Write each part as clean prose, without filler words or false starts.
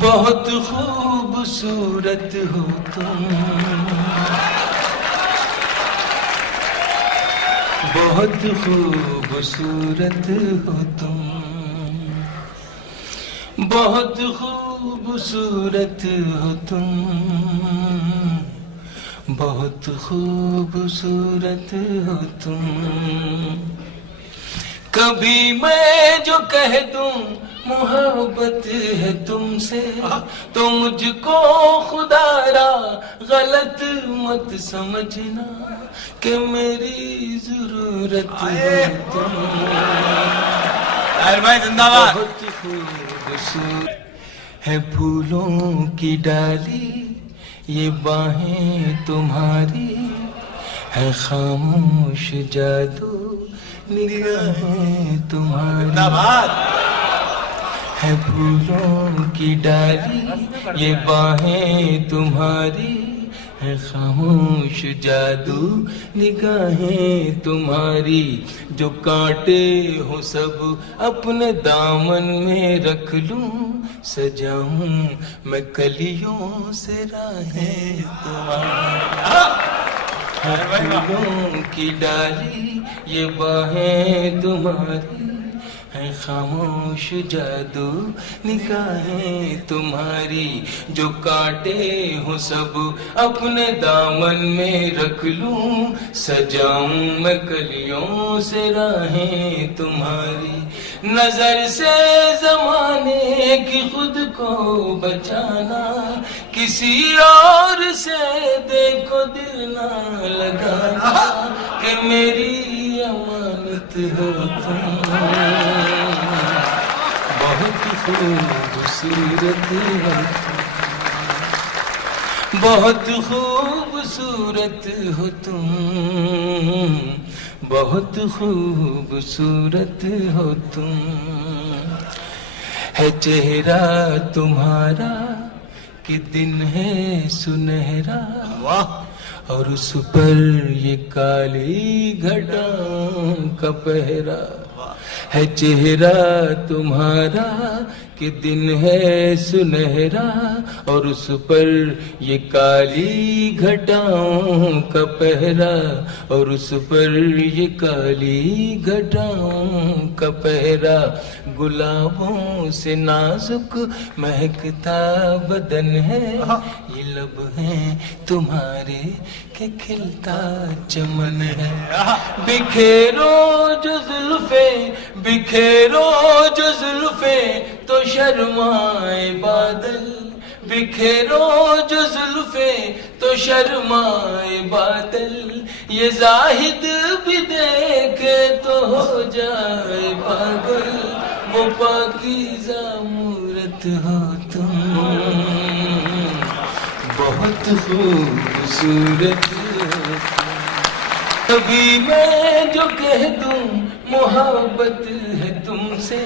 بہت خوبصورت ہو تم، بہت خوبصورت ہو تم، بہت خوبصورت ہو تم، بہت خوبصورت ہو تم۔ کبھی میں جو کہہ دوں محبت ہے تم سے، تو مجھ کو خدا را غلط مت سمجھنا کہ میری ضرورت ہے تم۔ بھائی زندہ باد۔ بہت خوبصورت ہے پھولوں کی ڈالی یہ باہیں تمہاری، ہے خاموش جادو نگاہیں تمہاری، ہے پھولوں کی ڈالی یہ باہیں تمہاری، ہے خاموش جادو نگاہیں تمہاری۔ جو کانٹے ہو سب اپنے دامن میں رکھ لوں، سجاؤں میں کلیوں سے راہیں تمہاری، ہے پھولوں کی ڈالی یہ باہیں تمہاری، ہے خاموش جادو نگاہیں تمہاری۔ جو کانٹے ہو سب اپنے دامن میں رکھ لوں، سجاؤں میں کلیوں سے راہیں تمہاری۔ نظر سے زمانے کی خود کو بچانا، کسی اور سے دیکھو دل نہ لگانا کہ میری امانت ہو تم۔ بہت خوبصورت ہو تم، بہت خوبصورت ہو تم، بہت خوبصورت ہو تم۔ ہے چہرہ تمہارا کہ دن ہے سنہرا، اور اس پر یہ کالی گھٹاؤں کا پہرا، ہے چہرہ تمہارا کہ دن ہے سنہرا، اور اس پر یہ کالی گھٹاؤں کا پہرا، اور اس پر یہ کالی گھٹاؤں کا پہرا۔ گلابوں سے نازک مہکتا بدن ہے، یہ لب ہیں تمہارے کہ کھلتا چمن ہے۔ بکھیرو جو زلفیں، بکھیرو جو زلفیں تو شرمائے بادل، بکھیرو جو زلفیں تو شرمائے بادل، یہ زاہد بھی دیکھے تو ہو جائے پاگل، وہ پاکیزہ مورت ہو تم، بہت خوبصورت ہو۔ کبھی میں جو کہہ دوں محبت ہے تم سے،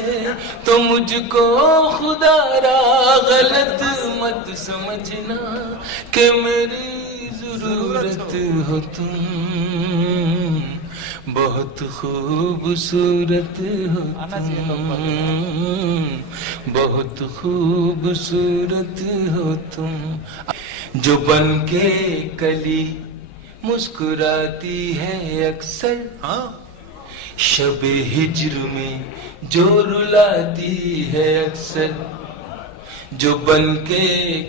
تو مجھ کو خدا را غلط مت سمجھنا کہ میری ضرورت ہو تم، بہت خوبصورت ہو تم، بہت خوبصورت ہو تم۔ جو بن کے کلی مسکراتی ہے اکثر، شب ہجر میں جو رلاتی ہے اکثر، جو بن کے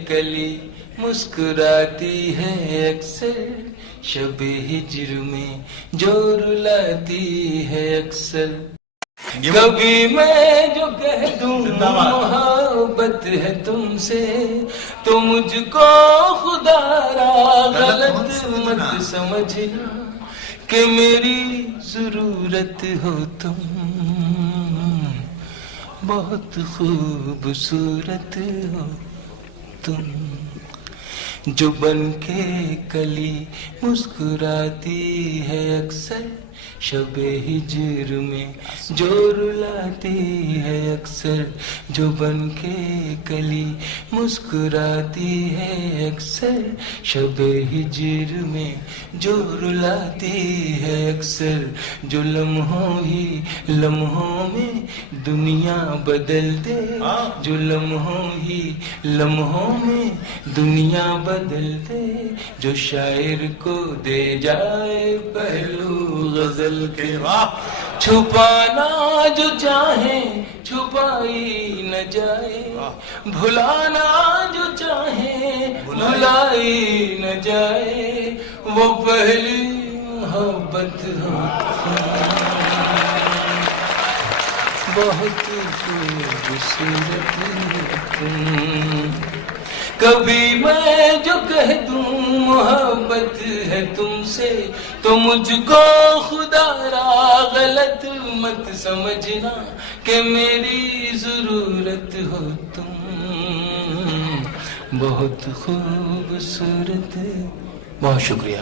کلی مسکراتی ہے اکثر، شب ہجر میں جو رلاتی ہے اکثر۔ کبھی میں جو کہہ دوں محبت ہے تم سے، تو مجھ کو خدا را غلط مت سمجھنا کہ میری ضرورت ہو تم، بہت خوبصورت ہو تم۔ جو بن کے کلی مسکراتی ہے اکثر، شب ہجر میں جو رلاتی ہے اکثر، جو بن کے کلی مسکراتی ہے اکثر، شب ہجر میں جو رلاتی ہے اکثر، جو لمحوں ہی لمحوں میں دنیا بدل دے، جو لمحوں ہی لمحوں میں دنیا بدل دے، جو شاعر کو دے جائے پہلو غزل کے، چھپانا جو چاہیں چھپائی نہ جائے، بھلانا جو چاہیں بھلائی نہ جائے، وہ پہلی محبت بہت خوبصورت تم، کبھی میں جو کہہ دوں محبت ہے تم سے، تو مجھ کو خدا را غلط مت سمجھنا کہ میری ضرورت ہو تم، بہت خوبصورت. بہت شکریہ.